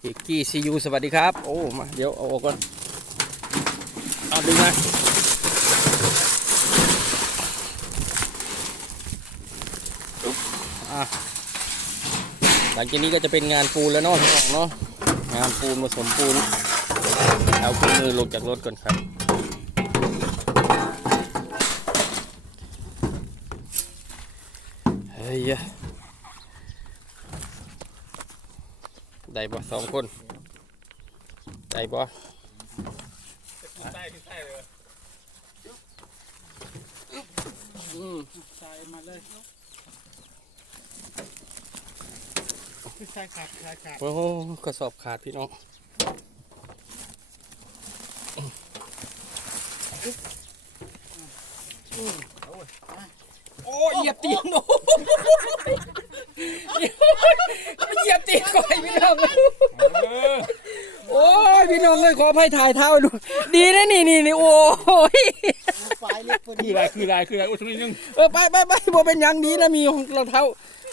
พี่กี้ซียูสวัสดีครับ โอ้มาเดี๋ยวเอาออกก่อนเอาดึงมาอะหลังจากนี้ก็จะเป็นงานปูนแล้วเนาะพี่น้องเนาะงานปูนผสมปูนเอาเครื่มือลงจากรถก่อนครับเฮ้ยอะ ได้บ่สองคน ได้บ่ใต้ขึ้นใต้เลยอืมใส่มาเลยขึ้นใต้ขาดขาดขาดโอ้โหกระสอบขาดพี่น้องโอ้ยเหยียบตีนโอ้ยเหยียบตีนก่อนพี่น้อง โอ้ ยพี่น้องเลยขออภัยถ่ายเท้าดู ดีนะนี่นี่นี่โอ้ยไฟเล็กพอดีคืออะไรคืออะไรคืออะไรอุ้ยทุกนิดนึงเออไปไปไปบ่เป็นหยังดีนะมีรองเท้า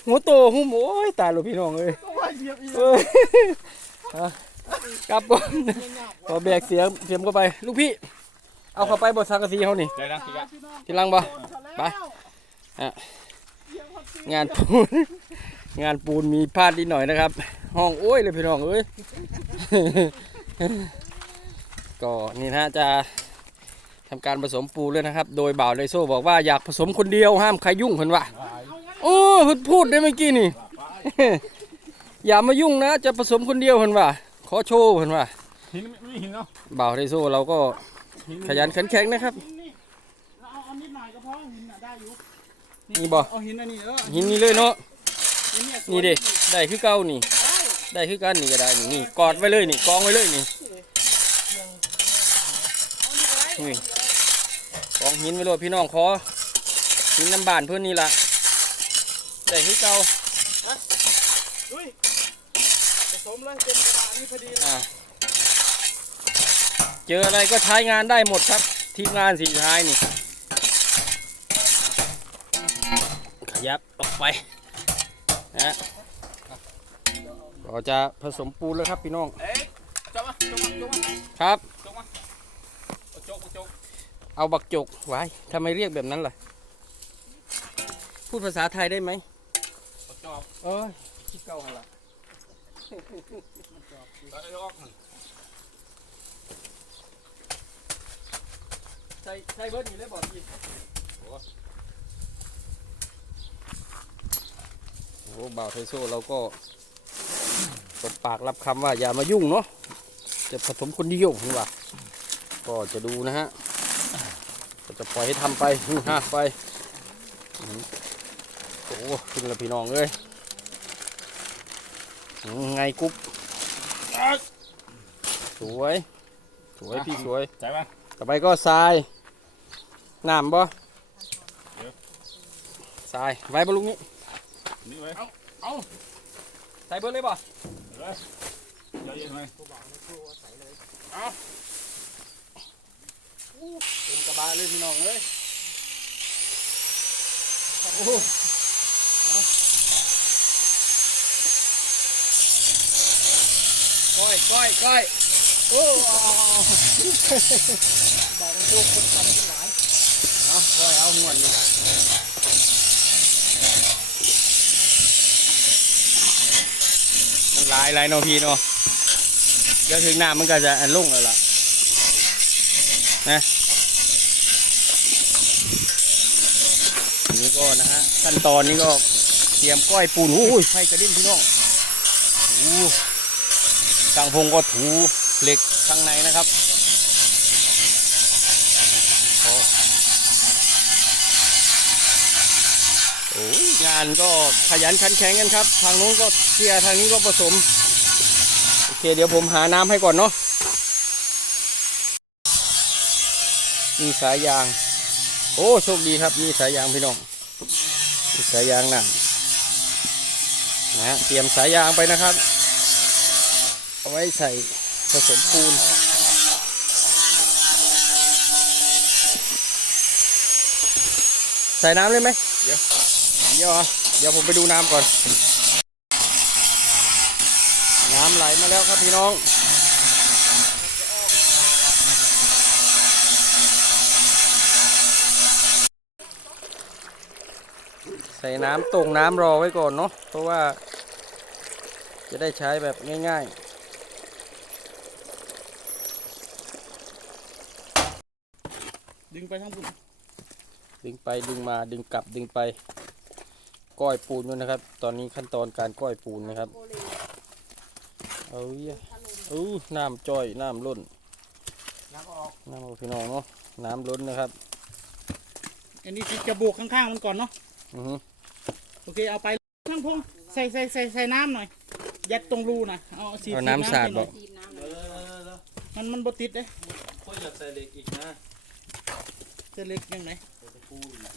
หัวโตหุ้มโอ้ยตายเลยพี่น้องเอ้ยว่าเหยียบอีกเอ้ยอะกลับก่อนขอแบกเสียมเสียมเข้าไป ลูกพี่ เอาเข้าไปบนสังกะสีเขานี่ ได้นะพี่กะทีหลังบ่ ไปอะงานปูน งานปูนมีพลาดนิดหน่อยนะครับ ห้องโอ้ยเลยพี่น้องเอ้ย ก็นี่นะจะทำการผสมปูนเลยนะครับ โดยบ่าวไดโซบอกว่าอยากผสมคนเดียวห้ามใครยุ่งเพิ่นว่าโอ้เพิ่นพูดได้เมื่อกี้นี่ อย่ามายุ่งนะ จะผสมคนเดียวเพิ่นว่าขอโชว์เพิ่นว่าหินไม่หินเนาะบ่าวไดโซเราก็ขยันขันแข็งนะครับนี่เอาเอานิดหน่อยก็พอหินน่ะได้อยู่นี่บ่เอาหินอันนี้เออหินนี่เลยเนาะหินเนี่ยนี่เด้ได้คือเก่านี่ ได้คือกันนี่ก็ได้นี่นี่กอดไว้เลยนี่กองไว้เลยนี่ นี่กองหินไว้เลยพี่น้องขอหินน้ำบานเพื่อนนี่ละได้คือเก่าอุ้ยผสมเลยเต็มกระดาษนี่พอดีเลยอ่าเจออะไรก็ใช้งานได้หมดครับ ทีมงานสีท้ายนี่ ขยับออกไปนะเราจะผสมปูนแล้วครับพี่น้องเอ๊ะจกมาจกมาจกมาครับ จกมาเอาจกเอาจก เอาบักจกไว้ทำไมเรียกแบบนั้นล่ะ พูดภาษาไทยได้ไหมเอาจอบเอ้ยคิดเก่าหันละเอาไอ้ออกหั่นใส่ใส่เบิร์ดอยู่เลยบอกพี่โอ้บ่าวไทโซเราก็ตบปากรับคำว่าอย่ามายุ่งเนาะจะผสมคนเดียวนี่ว่าก็จะดูนะฮะก็ จะปล่อยให้ทำไปฮึ่ฮะไปอืมโอ้ขึ้นแล้วพี่น้องเอ้ยอืมไงกุ๊บสวย สวยพี่สวยใส่มาต่อไปก็ทรายน้ำบ่เดี๋ยวทรายไว้บนลุงนี้นี่ไว้ใส่เบิร์ดเลยบ่เลยเดี๋ยวเย็นไหมเต็มกระบะ เลยพี่น้องเอ้ยโอ้โอาก้อยก้อยก้อยโอ้บอกมันโยกคนทำที่หลายเอาก้อยเอาหนวดนี่มันหลายหลายเนาะพี่เนาะเดี๋ยวถึงหน้ำมันก็จะอันลุ่งแล้วล่ะนี่ ก็นะฮะขั้นตอนนี้ก็เตรียมก้อยปูนโอ้ยไฟกระดิ่งพี่น้องโอ้ช่างพงก็ถูเหล็กข้างในนะครับโอ้โอ้ยงานก็ขยันขันแข็งกันครับ ทางนู้นก็เคลียร์ทางนี้ก็ผสมโอเคเดี๋ยวผมหาน้ำให้ก่อนเนาะมีสายยาง โอ้โชคดีครับ มีสายยางพี่น้องมีสายยางหนังนะฮะเตรียมสายยางไปนะครับ เอาไว้ใส่ผสมปูนใส่น้ำเลยไหมเดี๋ยวเดี๋ยวเหรอเดี๋ยวผมไปดูน้ำก่อนน้น้ำไหลมาแล้วครับพี่น้อง ส่น้ำตรงน้ำรอไว้ก่อนเนาะเพราะว่า จะได้ใช้แบบง่ายดึงไปทั้งบุญๆดึงไปดึงมาดึงกลับดึงไป ก้อยปูนด้วยนะครับ ตอนนี้ขั้นตอนการก้อยปูนนะครับเอาเหี้ยอู้น้ำจ่อยน้ำล้นล้างออกน้ำเอาพี่น้องเนาะน้ำล้นนะครับ อันนี้คือจะโบกข้างๆมันก่อนเนาะอือฮึ โอเคเอาไปทั้งพงใส่ใส่ใส่ใส่น้ำหน่อย ยัดตรงรูนะเอาสีเอาน้ำสาดหบน่ออกยทีมน้ำเอเลยอแล้วมันมันบดติดเลยก็อยากใส่เหล็กอีกนะจะเล็กยังไงใส่ตะปูอีกนะ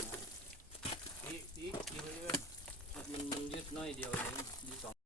อีกอีกอีกเยอะๆมันมันยึดน้อยเดียวเองยึดสอง